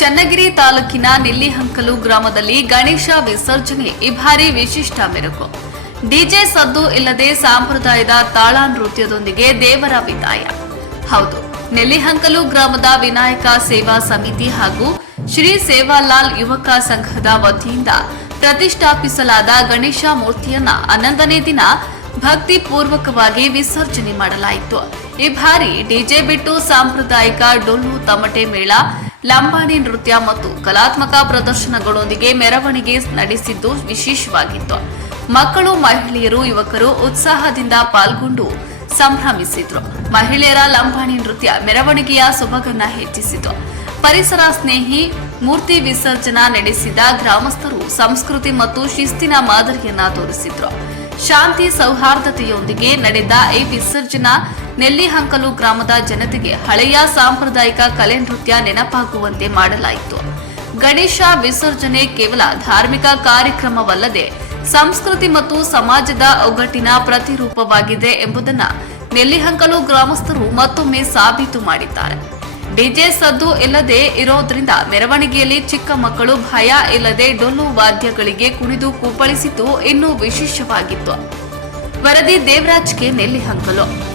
ಚನ್ನಗಿರಿ ತಾಲೂಕಿನ ನೆಲ್ಲಿಹಂಕಲು ಗ್ರಾಮದಲ್ಲಿ ಗಣೇಶ ವಿಸರ್ಜನೆ, ಈ ಬಾರಿ ವಿಶಿಷ್ಟ ಮೆರುಕು ಡಿಜೆ ಸದ್ದು ಇಲ್ಲದೆ ಸಾಂಪ್ರದಾಯದ ತಾಳ ನೃತ್ಯದೊಂದಿಗೆ ದೇವರ ವಿದಾಯ. ಹೌದು, ನೆಲ್ಲಿಹಂಕಲು ಗ್ರಾಮದ ವಿನಾಯಕ ಸೇವಾ ಸಮಿತಿ ಹಾಗೂ ಶ್ರೀ ಸೇವಾಲಾಲ್ ಯುವಕ ಸಂಘದ ವತಿಯಿಂದ ಪ್ರತಿಷ್ಠಾಪಿಸಲಾದ ಗಣೇಶ ಮೂರ್ತಿಯನ್ನ ಹನ್ನೊಂದನೇ ದಿನ ಭಕ್ತಿ ಪೂರ್ವಕವಾಗಿ ವಿಸರ್ಜನೆ ಮಾಡಲಾಯಿತು. ಈ ಬಾರಿ ಡಿಜೆ ಬಿಟ್ಟು ಸಾಂಪ್ರದಾಯಿಕ ಡೊಳ್ಳು ತಮಟೆ ಮೇಳ ಲಂಬಾಣಿ ನೃತ್ಯ ಮತ್ತು ಕಲಾತ್ಮಕ ಪ್ರದರ್ಶನಗಳೊಂದಿಗೆ ಮೆರವಣಿಗೆ ನಡೆಸಿದ್ದು ವಿಶೇಷವಾಗಿತ್ತು. ಮಕ್ಕಳು, ಮಹಿಳೆಯರು, ಯುವಕರು ಉತ್ಸಾಹದಿಂದ ಪಾಲ್ಗೊಂಡು ಸಂಭ್ರಮಿಸಿದ್ರು. ಮಹಿಳೆಯರ ಲಂಬಾಣಿ ನೃತ್ಯ ಮೆರವಣಿಗೆಯ ಸೊಬಗನ್ನ ಹೆಚ್ಚಿಸಿತು. ಪರಿಸರ ಸ್ನೇಹಿ ಮೂರ್ತಿ ವಿಸರ್ಜನಾ ನಡೆಸಿದ ಗ್ರಾಮಸ್ಥರು ಸಂಸ್ಕೃತಿ ಮತ್ತು ಶಿಸ್ತಿನ ಮಾದರಿಯನ್ನ ತೋರಿಸಿದ್ರು. ಶಾಂತಿ ಸೌಹಾರ್ದತೆಯೊಂದಿಗೆ ನಡೆದ ಈ ವಿಸರ್ಜನಾ ನೆಲ್ಲಿಹಂಕಲು ಗ್ರಾಮದ ಜನತೆಗೆ ಹಳೆಯ ಸಾಂಪ್ರದಾಯಿಕ ಕಲೆ ನೃತ್ಯ ನೆನಪಾಗುವಂತೆ ಮಾಡಲಾಯಿತು. ಗಣೇಶ ವಿಸರ್ಜನೆ ಕೇವಲ ಧಾರ್ಮಿಕ ಕಾರ್ಯಕ್ರಮವಲ್ಲದೆ ಸಂಸ್ಕೃತಿ ಮತ್ತು ಸಮಾಜದ ಒಗ್ಗಟ್ಟಿನ ಪ್ರತಿರೂಪವಾಗಿದೆ ಎಂಬುದನ್ನು ನೆಲ್ಲಿಹಂಕಲು ಗ್ರಾಮಸ್ಥರು ಮತ್ತೊಮ್ಮೆ ಸಾಬೀತು ಮಾಡಿದ್ದಾರೆ. ಡಿಜೆ ಸದ್ದು ಇಲ್ಲದೆ ಇರೋದ್ರಿಂದ ಮೆರವಣಿಗೆಯಲ್ಲಿ ಚಿಕ್ಕ ಮಕ್ಕಳು ಭಯ ಇಲ್ಲದೆ ಡೊಳ್ಳು ವಾದ್ಯಗಳಿಗೆ ಕುಣಿದು ಕುಪ್ಪಳಿಸಿದ್ದು ಇನ್ನೂ ವಿಶೇಷವಾಗಿತ್ತು. ವರದಿ ದೇವರಾಜ್ಗೆ ನೆಲ್ಲಿಹಂಕಲು